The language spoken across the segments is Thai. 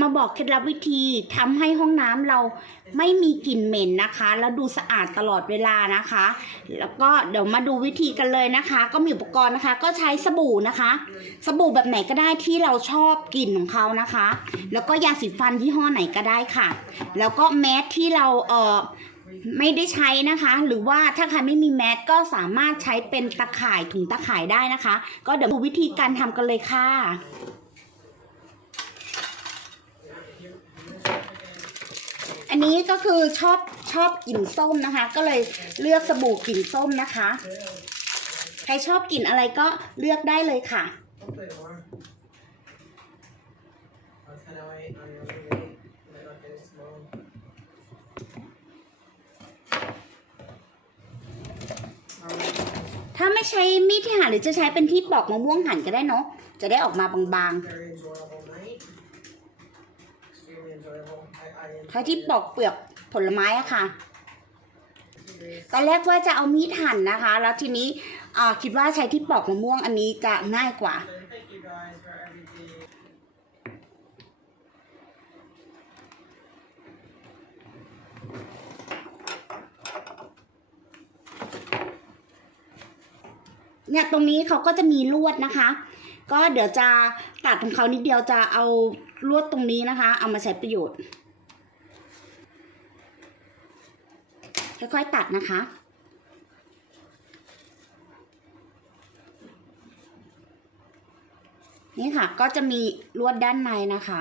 มาบอกเคล็ดลับวิธีทำให้ห้องน้ำเราไม่มีกลิ่นเหม็นนะคะ แล้วดูสะอาดตลอดเวลานะคะ แล้วก็เดี๋ยวมาดูวิธีกันเลยนะคะ ก็มีอุปกรณ์นะคะ ก็ใช้สบู่นะคะ สบู่แบบไหนก็ได้ที่เราชอบกลิ่นของเขานะคะ แล้วก็ยาสีฟันยี่ห้อไหนก็ได้ค่ะ แล้วก็แมสที่เราเออไม่ได้ใช้นะคะ หรือว่าถ้าใครไม่มีแมสก็สามารถใช้เป็นตะข่ายถุงตะข่ายได้นะคะ ก็เดี๋ยวดูวิธีการทำกันเลยค่ะ นี้ก็คือชอบชอบกลิ่นส้มนะคะ ก็เลยเลือกสบู่กลิ่นส้มนะคะ ใครชอบกลิ่นอะไรก็เลือกได้เลยค่ะ ถ้าไม่ใช้มีดที่หั่นหรือจะใช้เป็นที่ปอกมะม่วงหั่นก็ได้เนาะจะได้ออกมาบาง Very enjoyable night. Extremely enjoyable. I, I ๆใช้ที่ปอกเปลือกผลไม้อะค่ะ agree. ตอนแรกว่าจะเอามีดหั่นนะคะ แล้วทีนี้อ่าคิดว่าใช้ที่ปอกมะม่วงอันนี้จะง่ายกว่า Thank you guys for everything. เนี่ยตรงนี้เขาก็จะมีลวดนะคะ ก็เดี๋ยวจะตัดของเขานิดเดียวจะเอาลวดตรงนี้นะคะ เอามาใช้ประโยชน์ ค่อยๆตัดนะคะนี่ค่ะก็จะมีลวดด้านในนะคะ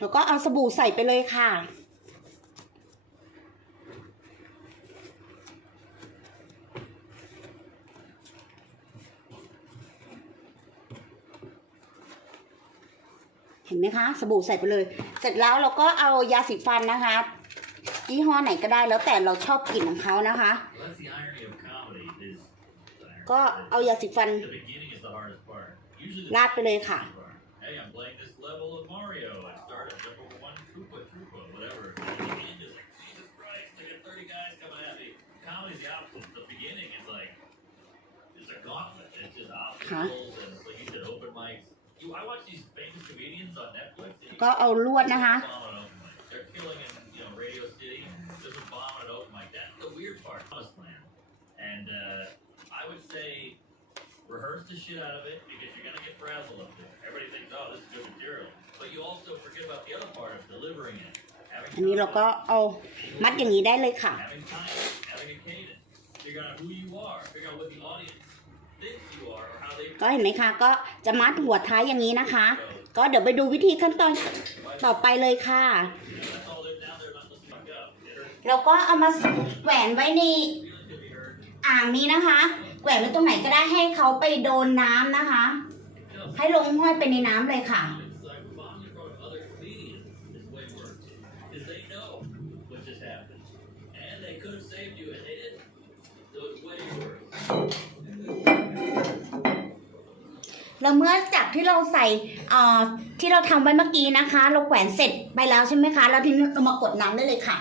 แล้วก็เอาสบู่ใส่ไปเลยค่ะ เห็นไหมคะ สบู่ใส่ไปเลย เสร็จแล้วเราก็เอายาสีฟันนะคะยี่ห้อไหนก็ได้แล้วแต่เราชอบกลิ่นของเขานะคะ That's the irony of comedy is ก็เอายาสีฟัน the beginning is the hardest part. Usually the ราดไปเลยค่ะ part. Hey, I'm playing this level of Mario. I start at level one, Troopa, Troopa, whatever. And the beginning is like, Jesus Christ, I got 30 guys coming at me. Comedy's the opposite. The beginning is like, it's a gauntlet. It's just obstacles ก็เอาลวดนะคะ bomb at open mic. They're killing in, you know, Radio City. There's a bomb at open mic. That's the weird part. Promised land. And uh, I would say rehearse the shit out of it because you're gonna get frazzled up there. Everybody thinks, oh, this is good material. But you also forget about the other part of delivering it. Having อันนี้เราก็เอามัดอย่างนี้ได้เลยค่ะ having time, having a cadence, figure out who you are, figure out what the audience ก็เห็นไหมคะ ก็จะมัดหัวท้ายอย่างนี้นะคะ ก็เดี๋ยวไปดูวิธีขั้นตอนต่อไปเลยค่ะ เราก็เอามาแหวนไว้ในอ่างนี้นะคะ แหวนไว้ตรงไหนก็ได้ให้เขาไปโดนน้ำนะคะ ให้ลงห้อยไปในน้ำเลยค่ะ แล้วเมื่อจากที่เราใส่ที่เราทำไว้เมื่อกี้นะคะ เราแขวนเสร็จไปแล้วใช่ไหมคะแล้วทีนี้เรามากดน้ำได้เลยค่ะ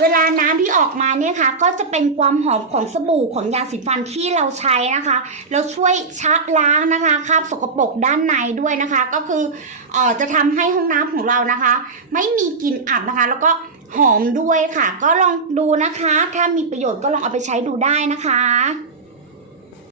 เวลาน้ำที่ออกมาเนี่ยค่ะ ก็จะเป็นความหอมของสบู่ของยาสีฟันที่เราใช้นะคะแล้วช่วยชะล้างนะคะคราบสกปรกด้านในด้วยนะคะ ก็คือเอ่อจะทำให้ห้องน้ำของเรานะคะ ไม่มีกลิ่นอับนะคะ แล้วก็หอมด้วยค่ะ ก็ลองดูนะคะ ถ้ามีประโยชน์ก็ลองเอาไปใช้ดูได้นะคะ